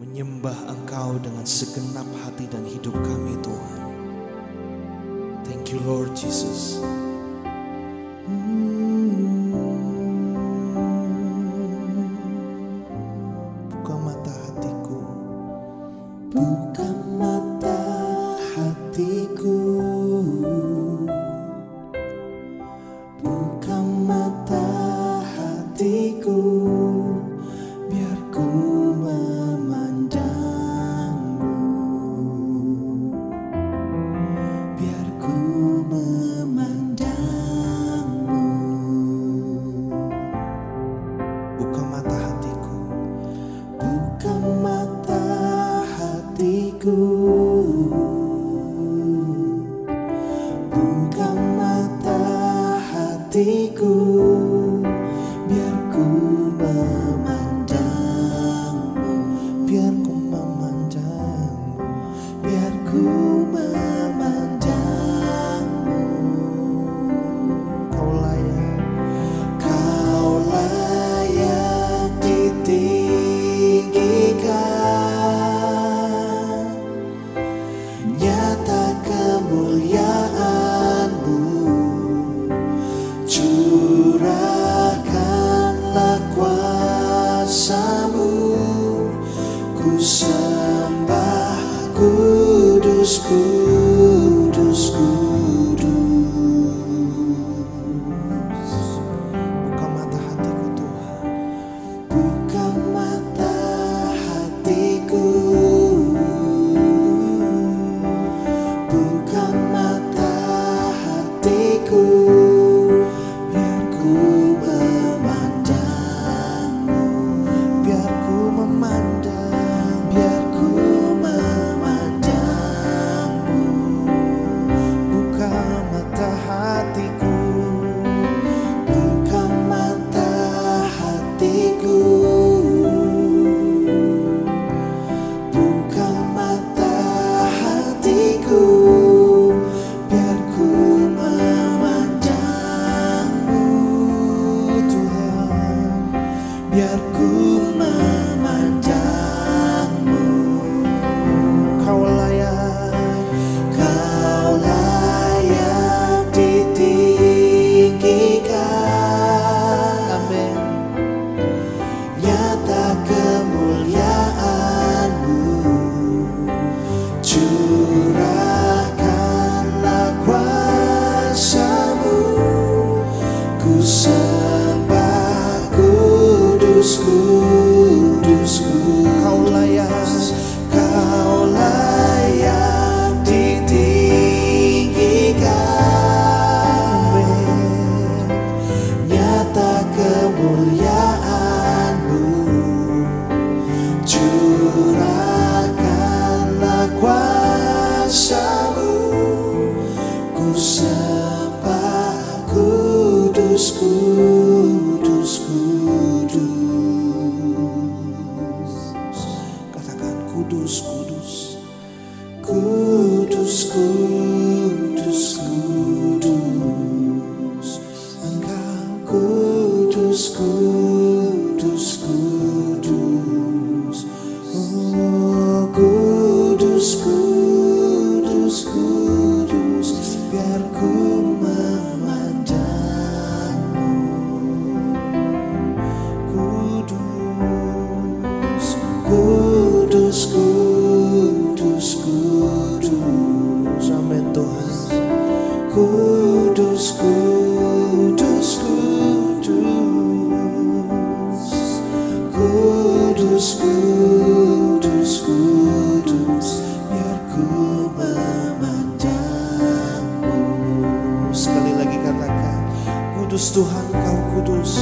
menyembah Engkau dengan segenap hati dan hidup kami, Tuhan. Thank you, Lord Jesus. Buka mata hatiku, buka mata hatiku, buka mata hatiku, biar ku memandangmu, biar ku memandangmu. Buka mata hatiku, buka mata hatiku, buka mata hatiku, biar ku memandangmu, biar ku memandangmu, biar ku memandangmu. Kau layak ditinggikan, nyata kemuliaan-Mu, curahkanlah kuasa-Mu, ku sembah kudus, kudus, kudus. Buka mata hatiku, Tuhan, buka mata hatiku, buka mata hatiku, biar ku memandangmu, biar ku memandang, biar ku memandangmu. Buka mata hatiku, buka mata hatiku, buka mata hatiku, biar ku memandangmu, Tuhan, biar ku memandangmu. Kau layak ditinggikan. Amin. Nyata kemuliaan-Mu, curahkanlah kuasa-Mu, ku sembah kudus, kudus, kudus. Kau layak ditinggikan. Nyata kemuliaan-Mu, curahkanlah kuasa-Mu, ku sembah kudus, kudus, kudus. Katakan kudus, kudus, kudus, kudus, kudus. Engkau kudus, kudus, kudus. Oh, kudus, kudus, kudus, biar ku memandangmu. Kudus, kudus, kudus, kudus. Amin, Tuhan. Kudus, kudus, kudus. Kudus, kudus, kudus, biar ku memandangmu. Sekali lagi katakan, kudus Tuhan, Kau kudus.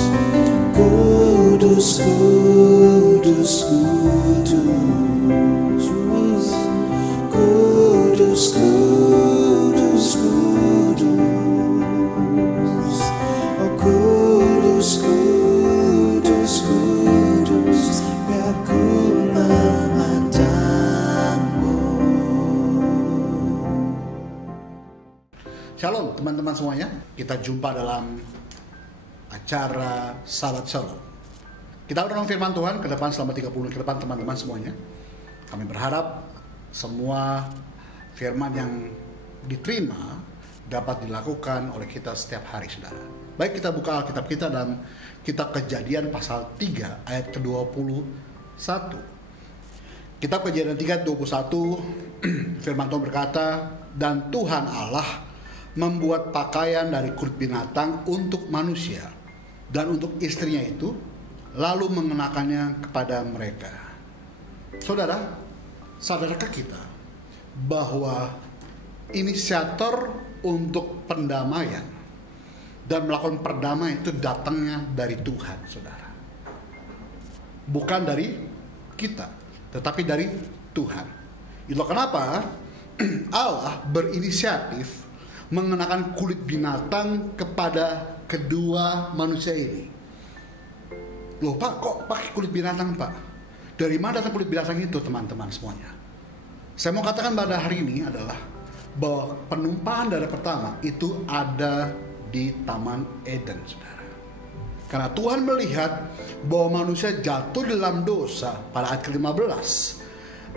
Kudus, kudus, kudus. Kudus, kudus, kudus. Oh, kudus, kudus, kudus, biar ku memandangmu. Shalom teman-teman semuanya, kita jumpa dalam acara Sahabat Shalom. Kita renung firman Tuhan ke depan selama 30 menit ke depan teman-teman semuanya. Kami berharap semua firman yang diterima dapat dilakukan oleh kita setiap hari, saudara. Baik, kita buka Alkitab kita dan kita Kejadian pasal 3 ayat ke-21. Kitab Kejadian 3 21 firman Tuhan berkata, dan Tuhan Allah membuat pakaian dari kulit binatang untuk manusia dan untuk istrinya itu, lalu mengenakannya kepada mereka. Saudara, sadarkah kita bahwa inisiator untuk pendamaian dan melakukan perdamaian itu datangnya dari Tuhan, saudara. Bukan dari kita, tetapi dari Tuhan. Itulah kenapa Allah berinisiatif mengenakan kulit binatang kepada kedua manusia ini. Loh Pak, kok pakai kulit binatang Pak? Dari mana datang kulit binatang itu, teman-teman semuanya? Saya mau katakan pada hari ini adalah bahwa penumpahan darah pertama itu ada di Taman Eden, saudara. Karena Tuhan melihat bahwa manusia jatuh dalam dosa pada ayat ke-15.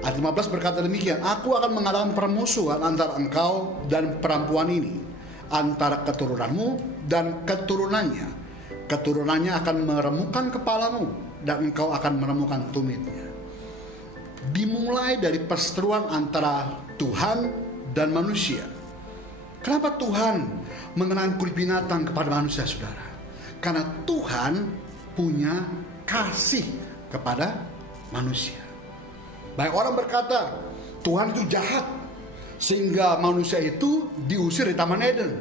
Ayat 15 berkata demikian, aku akan mengadakan permusuhan antara engkau dan perempuan ini, antara keturunanmu dan keturunannya. Keturunannya akan meremukkan kepalamu dan engkau akan meremukkan tumitnya. Dimulai dari perseteruan antara Tuhan dan manusia. Kenapa Tuhan mengenakan kulit binatang kepada manusia, saudara? Karena Tuhan punya kasih kepada manusia. Banyak orang berkata Tuhan itu jahat sehingga manusia itu diusir di Taman Eden.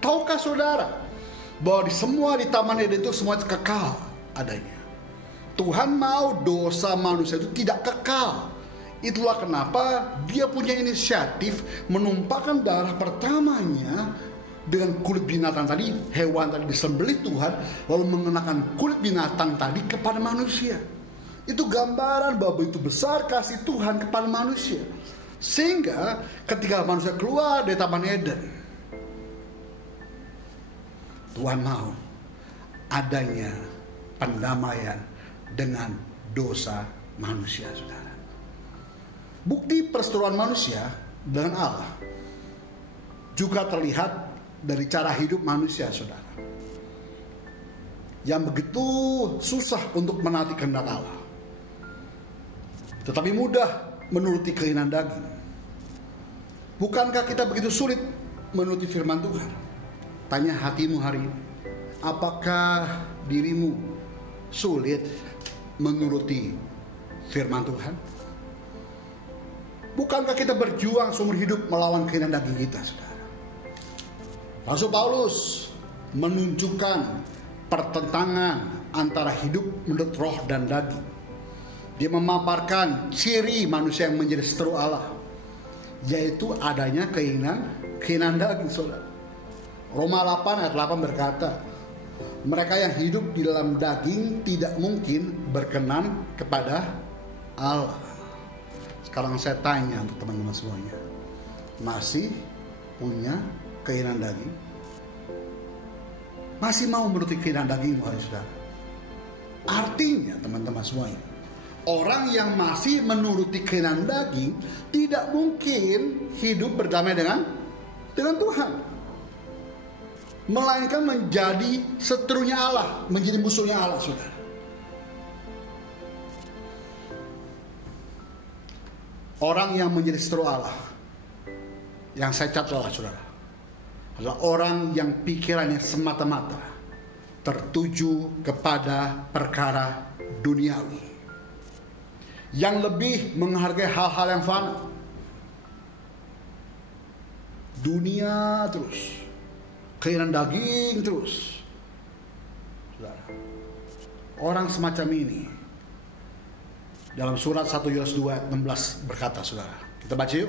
Tahukah saudara bahwa di Taman Eden itu semua kekal adanya? Tuhan mau dosa manusia itu tidak kekal. Itulah kenapa dia punya inisiatif menumpahkan darah pertamanya dengan kulit binatang tadi, hewan tadi disembelih Tuhan, lalu mengenakan kulit binatang tadi kepada manusia. Itu gambaran bahwa begitu besar kasih Tuhan kepada manusia. Sehingga ketika manusia keluar dari Taman Eden, Tuhan mau adanya pendamaian dengan dosa manusia, saudara. Bukti perseteruan manusia dengan Allah juga terlihat dari cara hidup manusia, saudara, yang begitu susah untuk menaati kehendak Allah, tetapi mudah menuruti keinginan daging. Bukankah kita begitu sulit menuruti firman Tuhan? Tanya hatimu hari ini, apakah dirimu sulit menuruti firman Tuhan? Bukankah kita berjuang seumur hidup melawan keinginan daging kita, saudara? Rasul Paulus menunjukkan pertentangan antara hidup menurut roh dan daging. Dia memaparkan ciri manusia yang menjadi seteru Allah, yaitu adanya keinginan daging, saudara. Roma 8 ayat 8 berkata, mereka yang hidup di dalam daging tidak mungkin berkenan kepada Allah. Sekarang saya tanya untuk teman-teman semuanya, masih punya keinginan daging? Masih mau menuruti keinginan daging, saudara? Artinya teman-teman semuanya, orang yang masih menuruti keinginan daging tidak mungkin hidup berdamai dengan Tuhan, melainkan menjadi seterunya Allah, menjadi musuhnya Allah, saudara. Orang yang menjadi seteru Allah, yang saya catat, saudara, adalah orang yang pikirannya semata-mata tertuju kepada perkara duniawi, yang lebih menghargai hal-hal yang fana, dunia terus, keinginan daging terus, saudara. Orang semacam ini dalam surat 1 Yohanes 2 ayat 16 berkata, saudara, kita baca yuk.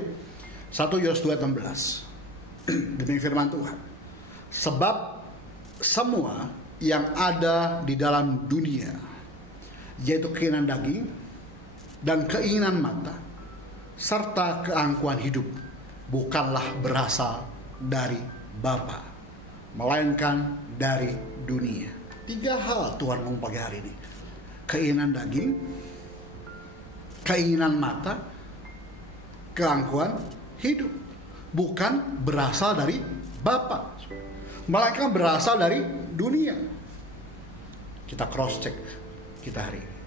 1 Yohanes 2 ayat 16. Demi firman Tuhan, sebab semua yang ada di dalam dunia, yaitu keinginan daging dan keinginan mata serta keangkuhan hidup, bukanlah berasal dari Bapa, melainkan dari dunia. 3 hal Tuhan ngomong pagi hari ini. keinginan daging, keinginan mata, keangkuhan hidup. Bukan berasal dari Bapa, melainkan berasal dari dunia. Kita cross check kita hari ini.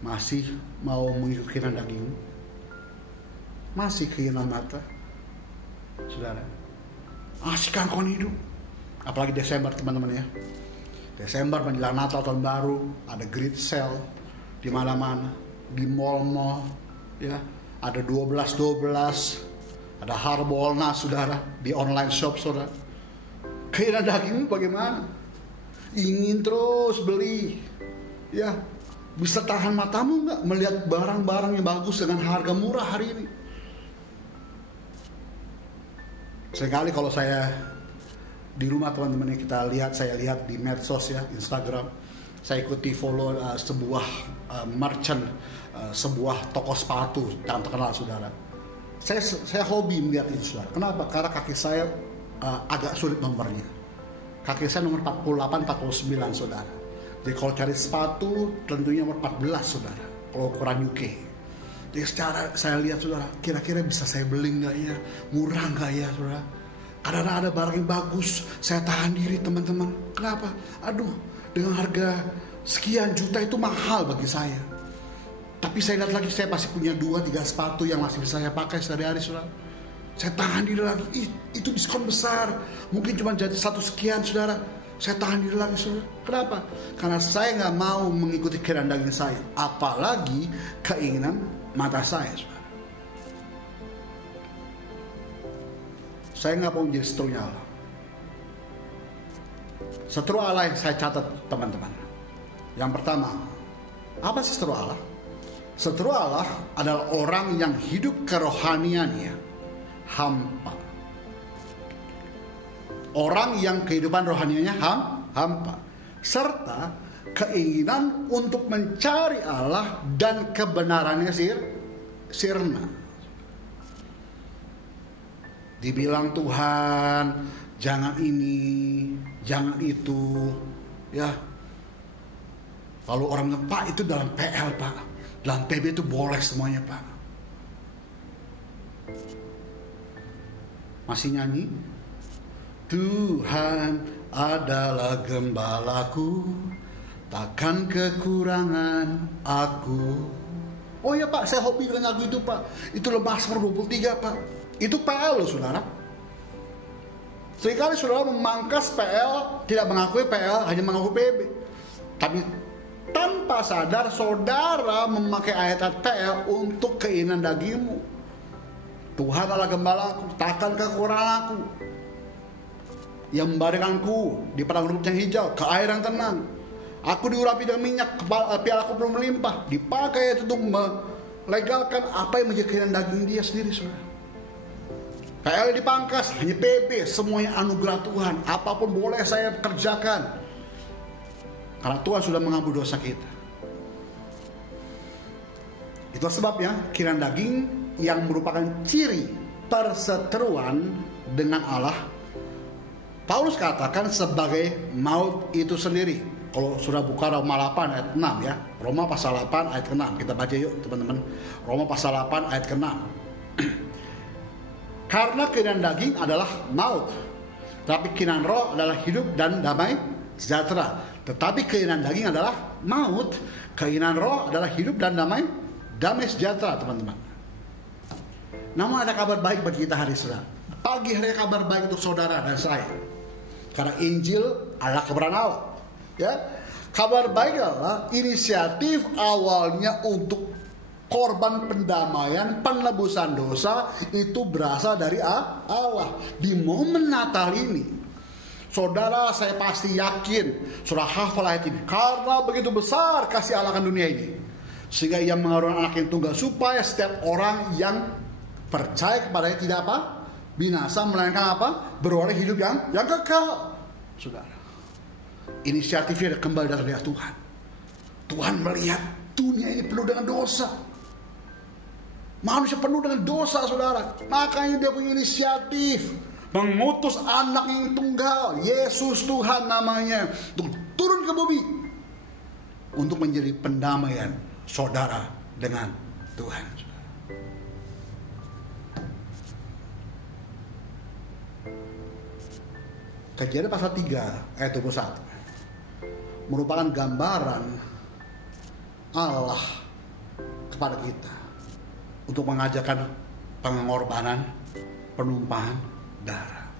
Masih mau mengikuti keinginan daging? Masih keinginan mata? Saudara, asik keangkuhan hidup. Apalagi Desember teman-teman ya. Desember menjelang Natal tahun baru, ada great sale di mana-mana, di mall-mall ya, ada 12, ada Harbolnas saudara, di online shop saudara. Keinginan daging bagaimana? Ingin terus beli ya. Bisa tahan matamu nggak melihat barang-barang yang bagus dengan harga murah hari ini? Seringkali kalau saya di rumah teman-teman yang saya lihat di medsos ya, Instagram, saya ikuti follow sebuah merchant, sebuah toko sepatu yang terkenal saudara. Saya hobi melihat itu saudara. Kenapa? Karena kaki saya agak sulit nomornya. Kaki saya nomor 48, 49 saudara. Jadi kalau cari sepatu tentunya nomor 14 saudara, kalau ukuran UK. Jadi secara saya lihat saudara, kira-kira bisa saya beli nggak ya, murah nggak ya saudara. Kadang-kadang ada barang yang bagus, saya tahan diri teman-teman. Kenapa? Aduh, dengan harga sekian juta itu mahal bagi saya. Tapi saya lihat lagi, saya masih punya 2-3 sepatu yang masih bisa saya pakai sehari-hari saudara. Saya tahan diri lagi, itu diskon besar, mungkin cuma jadi 1 sekian saudara. Saya tahan diri lagi saudara. Kenapa? Karena saya nggak mau mengikuti keinginan daging saya, apalagi keinginan mata saya saudara. Saya nggak mau menjadi seterunya Allah. Seteru Allah yang saya catat teman-teman. Yang pertama, apa sih seteru Allah? Seteru Allah adalah orang yang hidup kerohaniannya hampa. Orang yang kehidupan rohaniannya hampa. Serta keinginan untuk mencari Allah dan kebenarannya sirna. Dibilang Tuhan, jangan ini, jangan itu, ya. Lalu orang bilang, Pak itu dalam PL Pak, dalam PB itu boleh semuanya Pak. Masih nyanyi? Tuhan adalah gembalaku, takkan kekurangan aku. Oh ya Pak, saya hobi dengan lagu itu Pak. Itu Mazmur 23 Pak. Itu PL loh saudara. Seringkali saudara memangkas PL, tidak mengakui PL, hanya mengakui PB. Tapi tanpa sadar saudara memakai ayat PL untuk keinginan dagingmu. Tuhan adalah gembalaku, takkan kekurangan aku. Yang membaringkanku di padang rumput yang hijau, ke air yang tenang. Aku diurapi dengan minyak, pialaku belum melimpah. Dipakai itu untuk melegalkan apa yang menjadi keinginan daging dia sendiri saudara. PL dipangkas, hanya PB, semuanya anugerah Tuhan. Apapun boleh saya kerjakan. Karena Tuhan sudah mengampuni dosa kita. Itu sebabnya keinginan daging yang merupakan ciri perseteruan dengan Allah, Paulus katakan sebagai maut itu sendiri. Kalau sudah buka Roma 8 ayat 6 ya. Roma pasal 8 ayat 6. Kita baca yuk teman-teman. Roma pasal 8 ayat 6. Karena keinginan daging adalah maut, tapi keinginan roh adalah hidup dan damai sejahtera. Tetapi keinginan daging adalah maut, keinginan roh adalah hidup dan damai sejahtera teman-teman. Namun ada kabar baik bagi kita hari saudara. Pagi hari kabar baik untuk saudara dan saya. Karena Injil adalah kebenaran Allah. Ya, kabar baik adalah inisiatif awalnya untuk korban pendamaian, penebusan dosa itu berasal dari Allah. Di momen Natal ini, saudara saya pasti yakin saudara hafal ayat ini. Karena begitu besar kasih Allah akan dunia ini, sehingga ia mengaruniakan anak yang tunggal, supaya setiap orang yang percaya kepadanya tidak apa? Binasa, melainkan apa? Beroleh hidup yang kekal. Saudara, inisiatifnya kembali dari Tuhan. Tuhan melihat dunia ini penuh dengan dosa. Manusia penuh dengan dosa saudara. Makanya dia punya inisiatif mengutus anak yang tunggal, Yesus Tuhan namanya, untuk turun ke bumi. untuk menjadi pendamaian saudara dengan Tuhan. Kejadian pasal 3 ayat 21 merupakan gambaran Allah kepada kita untuk mengajarkan pengorbanan, penumpahan darah.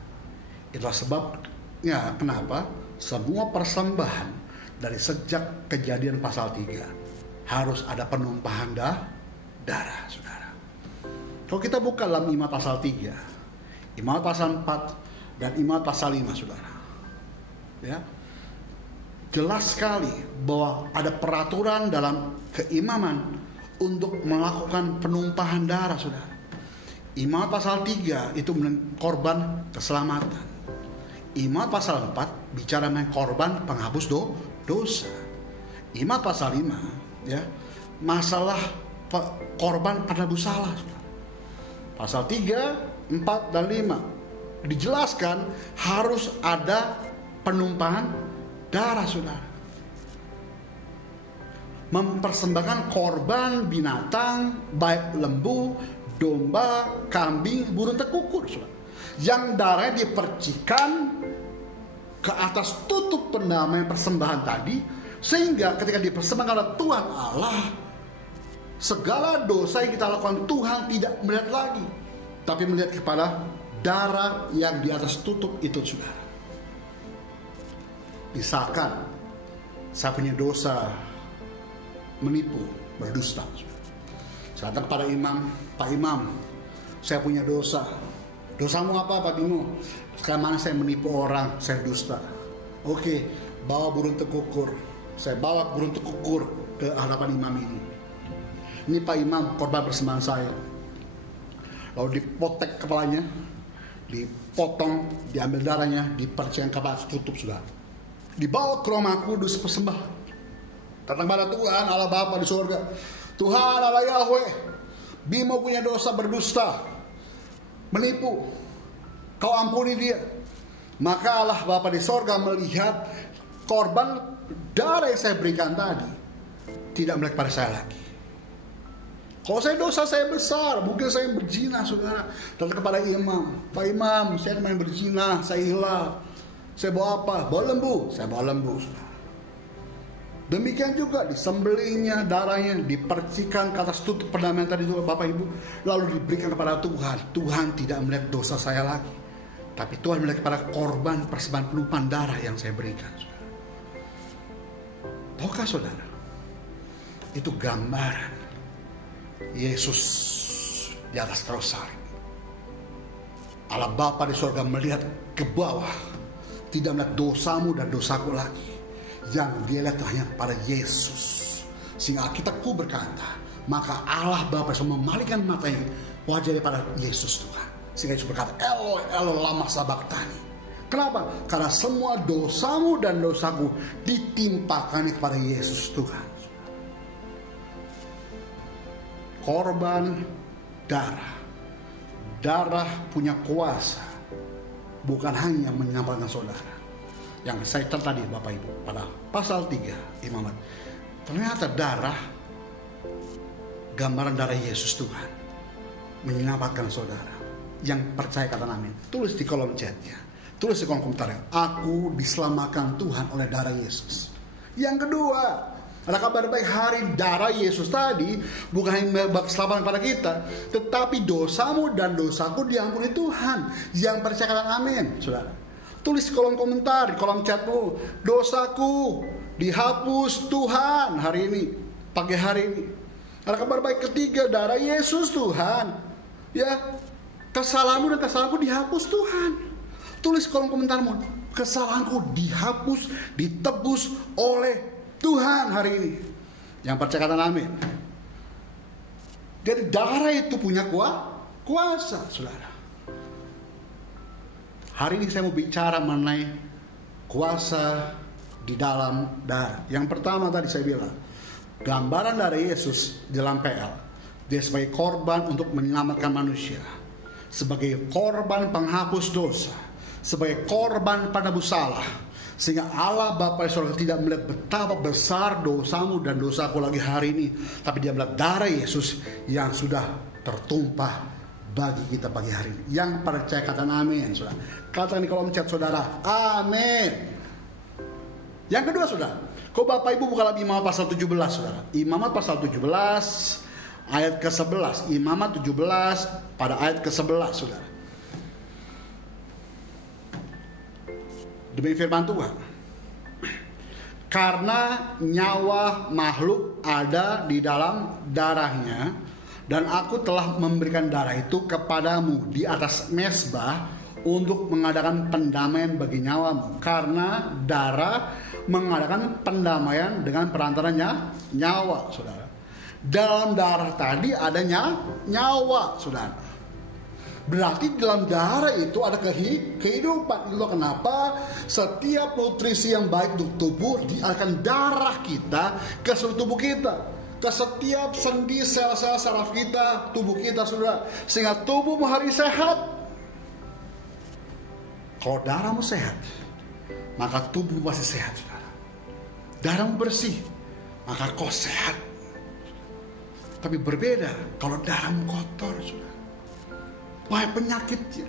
Itulah sebabnya kenapa semua persembahan dari sejak Kejadian pasal 3 harus ada penumpahan darah, saudara. Kalau kita buka dalam Imamat pasal 3, Imamat pasal 4 dan Imamat pasal 5, saudara, ya, jelas sekali bahwa ada peraturan dalam keimaman untuk melakukan penumpahan darah, saudara. Imamat pasal 3 itu korban keselamatan. Imamat pasal 4 bicara mengenai korban penghapus dosa. Imamat pasal 5, ya, masalah korban penebus salah. Pasal 3, 4 dan 5 dijelaskan harus ada penumpahan darah, saudara. Mempersembahkan korban binatang, baik lembu, domba, kambing, burung tekukur, saudara, yang darahnya dipercikan ke atas tutup pendamaian persembahan tadi, sehingga ketika dipersembahkan oleh Tuhan Allah, segala dosa yang kita lakukan Tuhan tidak melihat lagi, tapi melihat kepada darah yang di atas tutup itu, saudara. Misalkan saya punya dosa menipu, berdusta, saya datang kepada imam, Pak Imam, saya punya dosa. Dosamu apa, Pak Bimo? Sekarang mana saya menipu orang, saya dusta. Oke, bawa burung tekukur. Saya bawa burung tekukur ke hadapan imam ini. Ini Pak Imam, korban persembahan saya. Lalu dipotek kepalanya, dipotong, diambil darahnya, dipercikan ke atas tutup, sudah. Dibawa ke rumah kudus persembah. Datang pada Tuhan Allah Bapa di surga. Tuhan Allah Yahweh, Bimo punya dosa berdusta, menipu, kau ampuni dia. Maka Allah Bapa di surga melihat korban darah yang saya berikan tadi tidak melihat pada saya lagi. Kalau saya dosa saya besar, mungkin saya berzina, saudara, datang kepada imam, Pak Imam, saya kemarin berzina, saya hilang. Saya bawa apa? Bawa lembu. Saya bawa lembu, saudara. Demikian juga disembelihnya, darahnya dipercikan ke atas tutup pendamaian tadi juga, Bapak Ibu, lalu diberikan kepada Tuhan. Tuhan tidak melihat dosa saya lagi, tapi Tuhan melihat kepada korban persembahan penumpahan darah yang saya berikan, saudara. Tahukah saudara, itu gambaran Yesus di atas kayu salib. Allah Bapa di surga melihat ke bawah, tidak melihat dosamu dan dosaku lagi. Yang dia lihat hanya pada Yesus. Sehingga Alkitabku berkata, maka Allah Bapa semua memalingkan matanya wajahnya pada Yesus Tuhan. Sehingga Yesus berkata, Eloi, Eloi lama sabachthani. Kenapa? Karena semua dosamu dan dosaku ditimpakan kepada Yesus Tuhan. Korban darah. Darah punya kuasa, bukan hanya menyelamatkan saudara. Yang saya tadi Bapak Ibu pada pasal 3 Imamat, ternyata darah gambaran darah Yesus Tuhan menyelamatkan saudara. Yang percaya kata amin, tulis di kolom chatnya, tulis di kolom komentarnya, aku diselamatkan Tuhan oleh darah Yesus. Yang kedua, ada kabar baik, hari darah Yesus tadi bukan hanya membawa keselamatan kepada kita, tetapi dosamu dan dosaku diampuni Tuhan. Yang percaya kata amin, saudara. Tulis di kolom komentar, di kolom chatmu, dosaku dihapus Tuhan hari ini, pagi hari ini. Ada kabar baik ketiga, darah Yesus Tuhan, ya, kesalahanmu dan kesalahanku dihapus Tuhan. Tulis di kolom komentarmu, kesalahanku dihapus, ditebus oleh Tuhan hari ini. Yang percaya kata amin. Jadi darah itu punya kuasa, saudara. Hari ini saya mau bicara mengenai kuasa di dalam darah. Yang pertama tadi saya bilang, gambaran darah Yesus di dalam PL. Dia sebagai korban untuk menyelamatkan manusia, sebagai korban penghapus dosa, sebagai korban penebus salah, Sehingga Allah Bapa di surga tidak melihat betapa besar dosamu dan dosaku lagi hari ini, tapi Dia melihat darah Yesus yang sudah tertumpah bagi kita pagi hari ini. Yang percaya katakan amin, saudara. Katakan di kolom chat saudara, amin. Yang kedua, saudara, kau Bapak Ibu buka lagi Imamat pasal 17, saudara. Imamat pasal 17 ayat ke-11. Imamat 17 pada ayat ke-11, saudara. Demi firman Tuhan, karena nyawa makhluk ada di dalam darahnya, dan aku telah memberikan darah itu kepadamu di atas mezbah untuk mengadakan pendamaian bagi nyawamu. Karena darah mengadakan pendamaian dengan perantaranya nyawa, saudara. Dalam darah tadi adanya nyawa, saudara. Berarti dalam darah itu ada kehidupan. Itulah kenapa setiap nutrisi yang baik untuk tubuh dialirkan darah kita ke seluruh tubuh kita, ke setiap sendi sel-sel saraf kita, tubuh kita, saudara, sehingga tubuhmu hari sehat. Kalau darahmu sehat, maka tubuhmu pasti sehat, saudara. Darahmu bersih, maka kau sehat. Tapi berbeda kalau darahmu kotor, saudara. Banyak penyakitnya.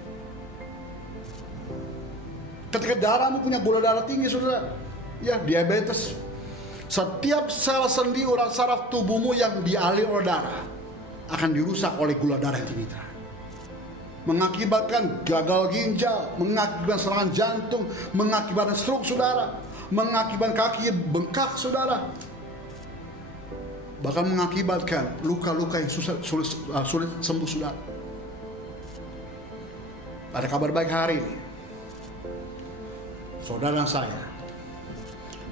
Ketika darahmu punya gula darah tinggi, saudara, ya diabetes. Setiap sel sendi urat saraf tubuhmu yang dialiri oleh darah akan dirusak oleh gula darah yang tinggi. Mengakibatkan gagal ginjal, mengakibatkan serangan jantung, mengakibatkan stroke, saudara, mengakibatkan kaki bengkak, saudara, bahkan mengakibatkan luka-luka yang sulit sembuh, saudara. Ada kabar baik hari ini, saudara saya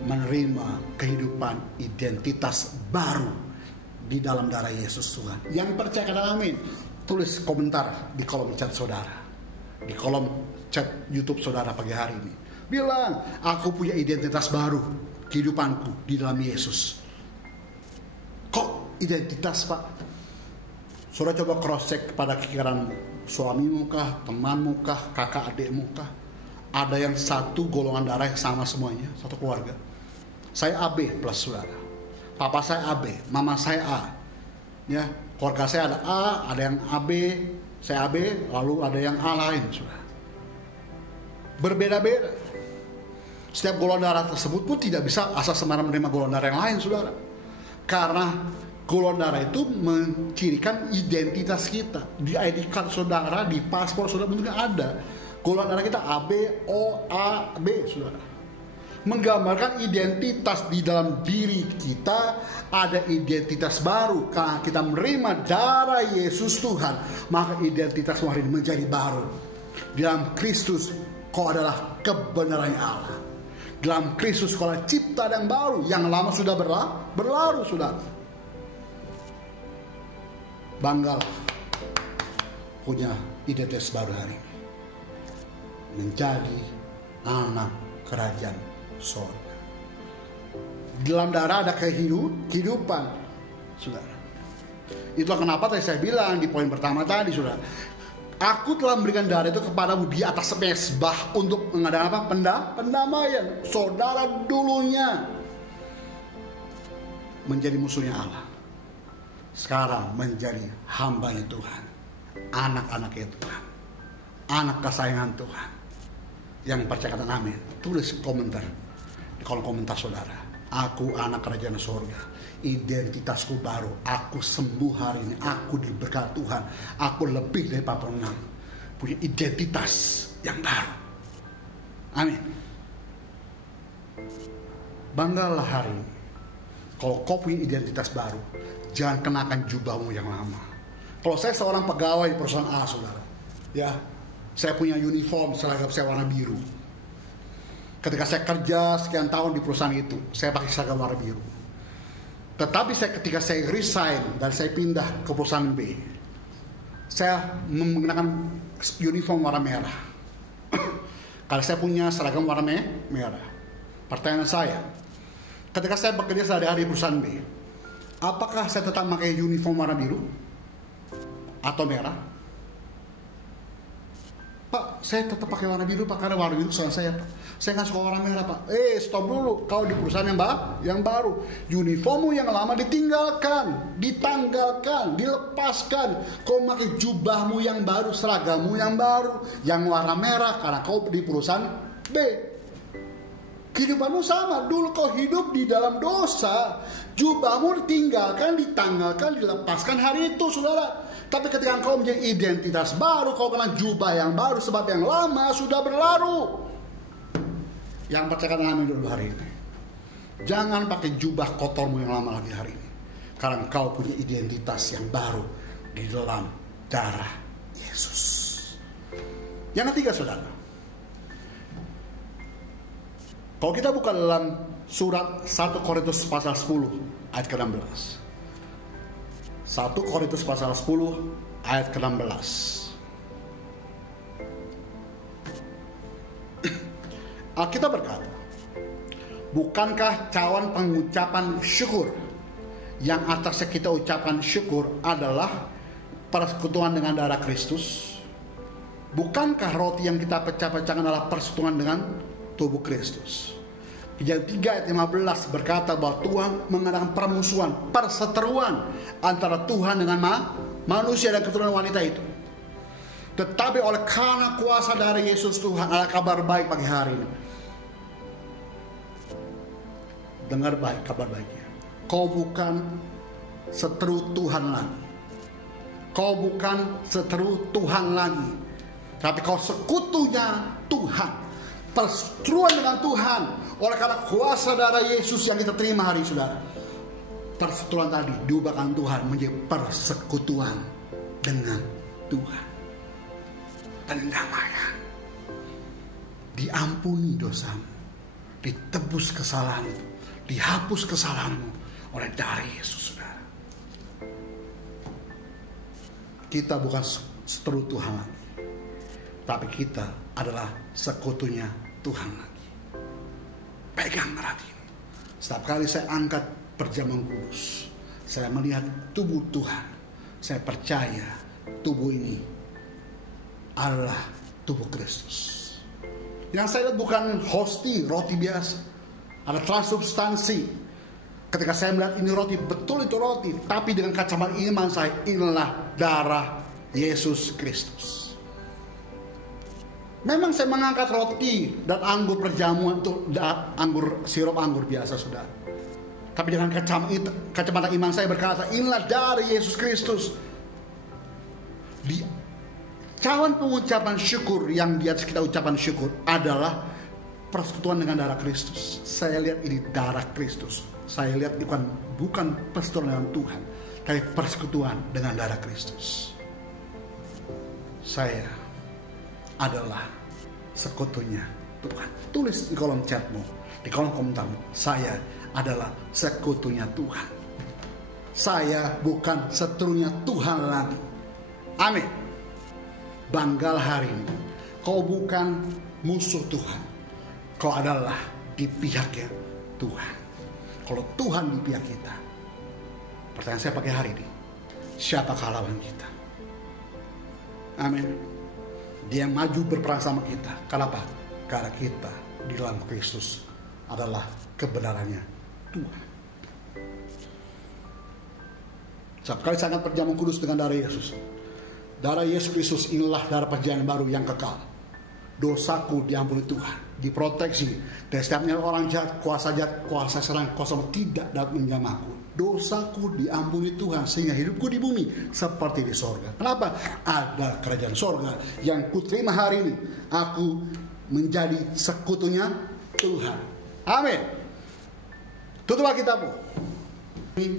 menerima kehidupan identitas baru di dalam darah Yesus Tuhan. Yang percaya kata amin, tulis komentar di kolom chat saudara, di kolom chat YouTube saudara pagi hari ini. Bilang, aku punya identitas baru, kehidupanku di dalam Yesus. Kok identitas, Pak? Saudara coba cross check pada pikiranmu. Suamimu kah, temanmu kah, kakak adikmu kah? Ada yang satu golongan darah yang sama semuanya, satu keluarga. Saya AB plus, saudara. Papa saya AB, mama saya A. Ya, keluarga saya ada A, ada yang AB, saya AB, lalu ada yang A lain, saudara. Berbeda-beda. Setiap golongan darah tersebut pun tidak bisa asal sembarang menerima golongan darah yang lain, saudara. Karena golongan darah itu mencirikan identitas kita. Di ID card saudara, di paspor saudara mungkin ada golongan darah kita AB, O, A, B, saudara. Menggambarkan identitas di dalam diri kita. Ada identitas baru karena kita menerima darah Yesus Tuhan, maka identitas hari ini menjadi baru. Di dalam Kristus kau adalah kebenaran Allah. Dalam Kristus kau adalah ciptaan yang baru, yang lama sudah berlalu, saudara. Banggalah punya identitas baru hari ini, menjadi anak kerajaan surga. Dalam darah ada kehidupan, saudara. Itulah kenapa tadi saya bilang di poin pertama tadi, saudara, aku telah memberikan darah itu kepadamu di atas mezbah untuk mengadakan apa? Pendamaian. Saudara dulunya menjadi musuhnya Allah, sekarang menjadi hambanya Tuhan, anak-anaknya Tuhan, anak kesayangan Tuhan. Yang percaya kata amin, tulis komentar di kolom komentar saudara. Aku anak kerajaan surga, identitasku baru, aku sembuh hari ini, aku diberkati Tuhan, aku lebih dari pemenang, punya identitas yang baru. Amin. Banggalah hari ini kalau kau punya identitas baru. Jangan kenakan jubahmu yang lama. Kalau saya seorang pegawai di perusahaan A, saudara, ya, saya punya uniform seragam saya warna biru. Ketika saya kerja sekian tahun di perusahaan itu, saya pakai seragam warna biru. Tetapi ketika saya resign dan saya pindah ke perusahaan B, saya menggunakan uniform warna merah. Karena saya punya seragam warna merah. Pertanyaan saya, ketika saya bekerja sehari-hari di perusahaan B, apakah saya tetap pakai uniform warna biru atau merah? Pak, saya tetap pakai warna biru, Pak, karena warna biru soal saya, Pak. Saya nggak suka warna merah, Pak. Stop dulu. Kau di perusahaan yang baru. Uniformmu yang lama ditinggalkan, ditanggalkan, dilepaskan. Kau pakai jubahmu yang baru, seragammu yang baru, yang warna merah karena kau di perusahaan B. Kehidupanmu sama. Dulu kau hidup di dalam dosa. Jubahmu ditinggalkan, ditanggalkan, dilepaskan hari itu, saudara. Tapi ketika kau menjadi identitas baru, kau kena jubah yang baru sebab yang lama sudah berlalu. Yang percaya amin dulu hari ini. Jangan pakai jubah kotormu yang lama lagi hari ini. Karena kau punya identitas yang baru di dalam darah Yesus. Yang ketiga, saudara. Kalau kita buka dalam surat 1 Korintus pasal 10 ayat ke-16. 1 Korintus pasal 10 ayat ke-16. Alkitab berkata, bukankah cawan pengucapan syukur yang atasnya kita ucapkan syukur adalah persekutuan dengan darah Kristus? Bukankah roti yang kita pecah-pecahkan adalah persekutuan dengan tubuh Kristus? Kejadian 3 ayat 15 berkata bahwa Tuhan mengadakan permusuhan, perseteruan antara Tuhan dengan manusia dan keturunan wanita itu. Tetapi oleh karena kuasa dari Yesus Tuhan, ada kabar baik pagi hari ini. Dengar baik kabar baiknya. Kau bukan seteru Tuhan lagi. Kau bukan seteru Tuhan lagi. Tapi kau sekutunya Tuhan. Perseteruan dengan Tuhan. Oleh karena kuasa darah Yesus yang kita terima hari ini, saudara. Perseteruan tadi diubahkan Tuhan menjadi persekutuan dengan Tuhan. Pendamaian. Diampuni dosamu. Ditebus kesalahanmu. Dihapus kesalahanmu oleh darah Yesus, saudara. Kita bukan seteru Tuhan lagi, tapi kita adalah sekutunya Tuhan lagi. Pegang erat ini. Setiap kali saya angkat perjamuan kudus, saya melihat tubuh Tuhan. Saya percaya tubuh ini adalah tubuh Kristus. Yang saya lihat bukan hosti, roti biasa. Ada transubstansi. Ketika saya melihat ini roti, betul itu roti. Tapi dengan kacamata iman saya, inilah darah Yesus Kristus. Memang saya mengangkat roti dan anggur perjamuan itu sirup anggur biasa, saudara. Tapi dengan kacamata iman saya berkata, inilah darah Yesus Kristus. Di cawan pengucapan syukur yang di atas kita ucapan syukur adalah persekutuan dengan darah Kristus. Saya lihat ini darah Kristus. Saya lihat bukan persekutuan dengan Tuhan, tapi persekutuan dengan darah Kristus. Saya adalah sekutunya Tuhan. Tulis di kolom chatmu, di kolom komentarmu. Saya adalah sekutunya Tuhan. Saya bukan seterunya Tuhan lagi. Amin. Banggalah hari ini. Kau bukan musuh Tuhan. Kau adalah di pihaknya Tuhan. Kalau Tuhan di pihak kita, pertanyaan saya pagi hari ini, siapakah lawan kita? Amin. Dia maju berperang sama kita. Kenapa? Karena kita di dalam Kristus adalah kebenarannya Tuhan. Setiap kali saya akan perjamuan kudus dengan darah Yesus. Darah Yesus Kristus inilah darah perjanjian baru yang kekal. Dosaku diampuni Tuhan. Diproteksi dari setiapnya orang jahat, kuasa serang, kuasa tidak dapat menjamahku. Dosaku diampuni Tuhan sehingga hidupku di bumi seperti di sorga. Kenapa? Ada kerajaan sorga yang kuterima hari ini. Aku menjadi sekutunya Tuhan. Amin. Tutuplah kitabmu.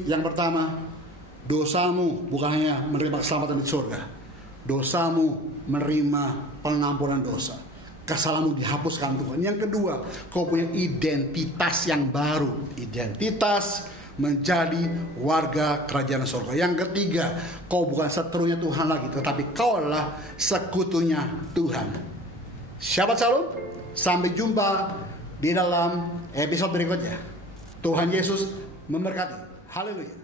Yang pertama, dosamu bukan hanya menerima keselamatan di sorga. Dosamu menerima pengampunan dosa. Kesalahanmu dihapuskan Tuhan. Yang kedua, kau punya identitas yang baru. Identitas menjadi warga kerajaan surga. Yang ketiga, kau bukan seterunya Tuhan lagi, tetapi kau adalah sekutunya Tuhan. Shabbat Shalom. Sampai jumpa di dalam episode berikutnya. Tuhan Yesus memberkati. Haleluya.